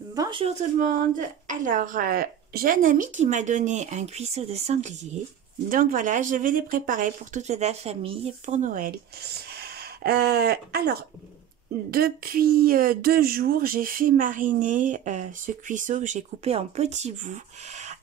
Bonjour tout le monde. Alors, j'ai un ami qui m'a donné un cuisseau de sanglier. Donc voilà, je vais les préparer pour toute la famille pour Noël. Alors, depuis 2 jours, j'ai fait mariner ce cuisseau que j'ai coupé en petits bouts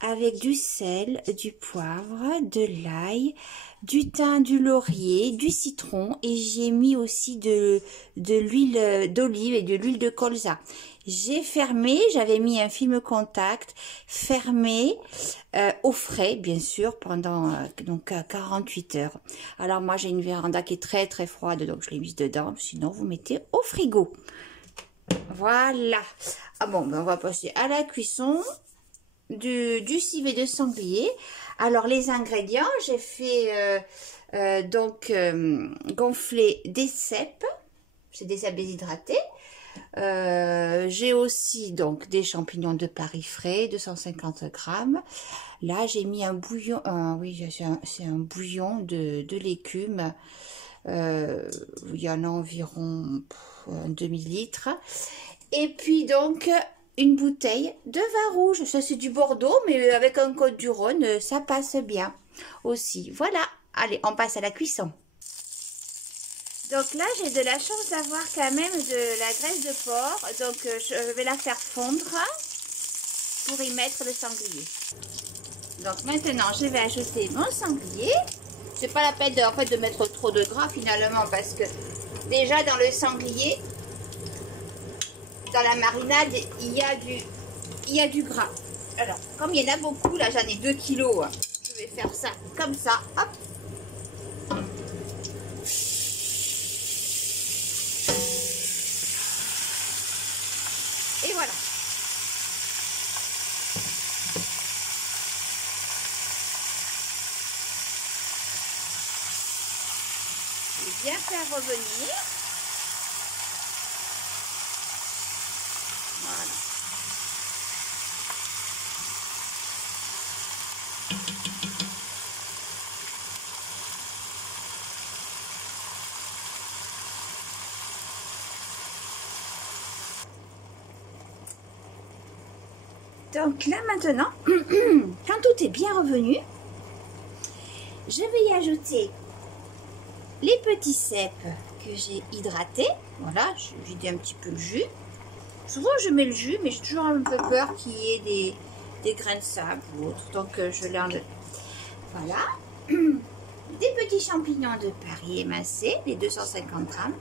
avec du sel, du poivre, de l'ail, du thym, du laurier, du citron et j'ai mis aussi de l'huile d'olive et de l'huile de colza. J'ai fermé, j'avais mis un film contact fermé au frais bien sûr pendant donc 48 heures. Alors moi j'ai une véranda qui est très très froide donc je l'ai mise dedans, sinon vous mettez au frigo. Voilà. Ah bon, ben on va passer à la cuisson du civet de sanglier. Alors les ingrédients, j'ai fait gonfler des cèpes, c'est des cèpes déshydratés. J'ai aussi donc des champignons de Paris frais, 250 grammes. Là j'ai mis un bouillon, oui c'est un bouillon de légumes. Il y en a environ un demi-litre. Et puis donc une bouteille de vin rouge. Ça c'est du Bordeaux, mais avec un Côte du Rhône, ça passe bien aussi. Voilà, allez, on passe à la cuisson. Donc là, j'ai de la chance d'avoir quand même de la graisse de porc. Donc je vais la faire fondre pour y mettre le sanglier. Donc maintenant, je vais ajouter mon sanglier. C'est pas la peine de mettre trop de gras finalement parce que déjà dans le sanglier, dans la marinade, il y a du gras. Alors, comme il y en a beaucoup, là j'en ai 2 kilos, je vais faire ça comme ça, hop. Et voilà. Je vais bien faire revenir. Voilà. Donc là maintenant, quand tout est bien revenu, je vais y ajouter les petits cèpes que j'ai hydratés. Voilà, je vide un petit peu le jus. Souvent je mets le jus, mais j'ai toujours un peu peur qu'il y ait des grains de sable ou autre. Donc je l'enlève. Voilà. Des petits champignons de Paris émincés, les 250 grammes.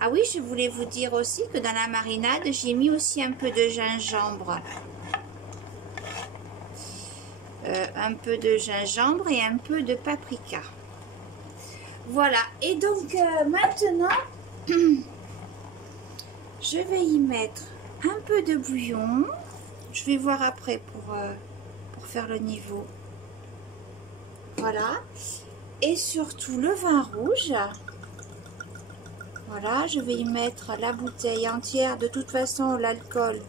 Ah oui, je voulais vous dire aussi que dans la marinade, j'ai mis aussi un peu de gingembre. Un peu de gingembre et un peu de paprika. Voilà, et donc maintenant, je vais y mettre un peu de bouillon. Je vais voir après pour faire le niveau. Voilà, et surtout le vin rouge. Voilà, je vais y mettre la bouteille entière. De toute façon, l'alcool,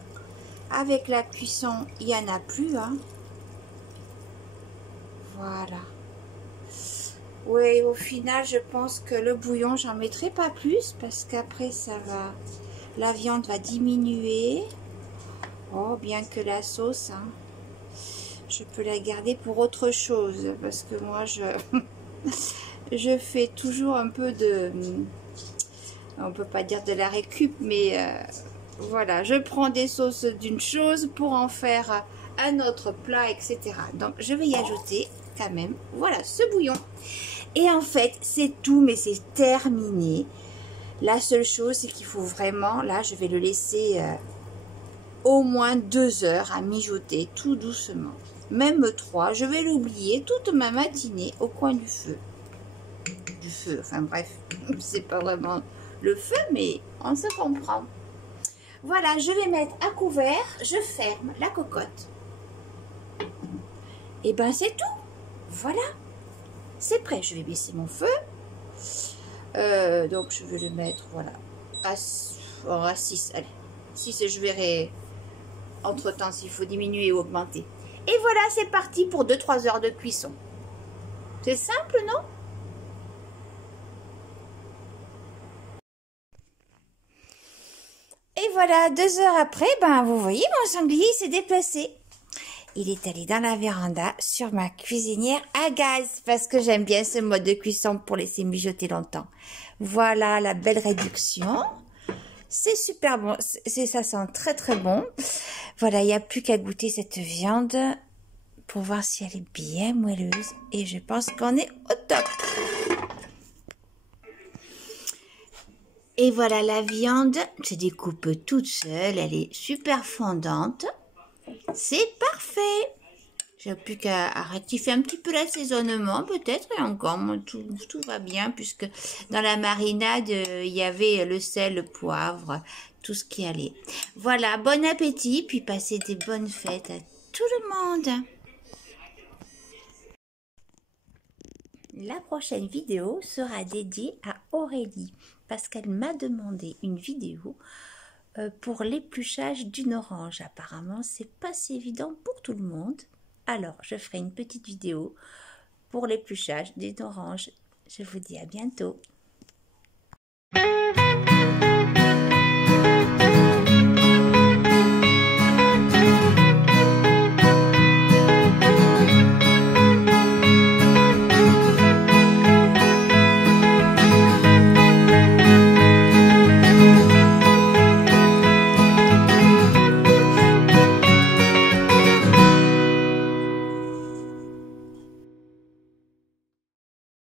avec la cuisson, il n'y en a plus, hein. Voilà. Oui, au final, je pense que le bouillon, j'en mettrai pas plus parce qu'après, la viande va diminuer. Oh, bien que la sauce, hein, je peux la garder pour autre chose parce que moi, je fais toujours un peu de, on peut pas dire de la récup, mais voilà, je prends des sauces d'une chose pour en faire un autre plat, etc. Donc, je vais y ajouter quand même, voilà, ce bouillon. Et en fait, c'est tout, mais c'est terminé. La seule chose, c'est qu'il faut vraiment, là, je vais le laisser au moins 2 heures à mijoter tout doucement. Même 3, je vais l'oublier toute ma matinée au coin du feu. Enfin bref, c'est pas vraiment le feu, mais on se comprend. Voilà, je vais mettre à couvert, je ferme la cocotte. Et ben c'est tout. Voilà. C'est prêt, je vais baisser mon feu. Donc je vais le mettre, voilà, à 6. Allez, 6 et je verrai entre temps s'il faut diminuer ou augmenter. Et voilà, c'est parti pour 2-3 heures de cuisson. C'est simple, non? Et voilà, 2 heures après, ben vous voyez, mon sanglier s'est déplacé. Il est allé dans la véranda sur ma cuisinière à gaz parce que j'aime bien ce mode de cuisson pour laisser mijoter longtemps. Voilà la belle réduction. C'est super bon, ça sent très très bon. Voilà, il n'y a plus qu'à goûter cette viande pour voir si elle est bien moelleuse. Et je pense qu'on est au top. Et voilà la viande, se découpe toute seule, elle est super fondante. C'est parfait. J'ai plus qu'à rectifier un petit peu l'assaisonnement peut-être et encore tout va bien puisque dans la marinade il y avait le sel, le poivre, tout ce qui allait. Voilà, bon appétit puis passez des bonnes fêtes à tout le monde. La prochaine vidéo sera dédiée à Aurélie parce qu'elle m'a demandé une vidéo pour l'épluchage d'une orange. Apparemment, c'est pas si évident pour tout le monde. Alors, je ferai une petite vidéo pour l'épluchage d'une orange. Je vous dis à bientôt.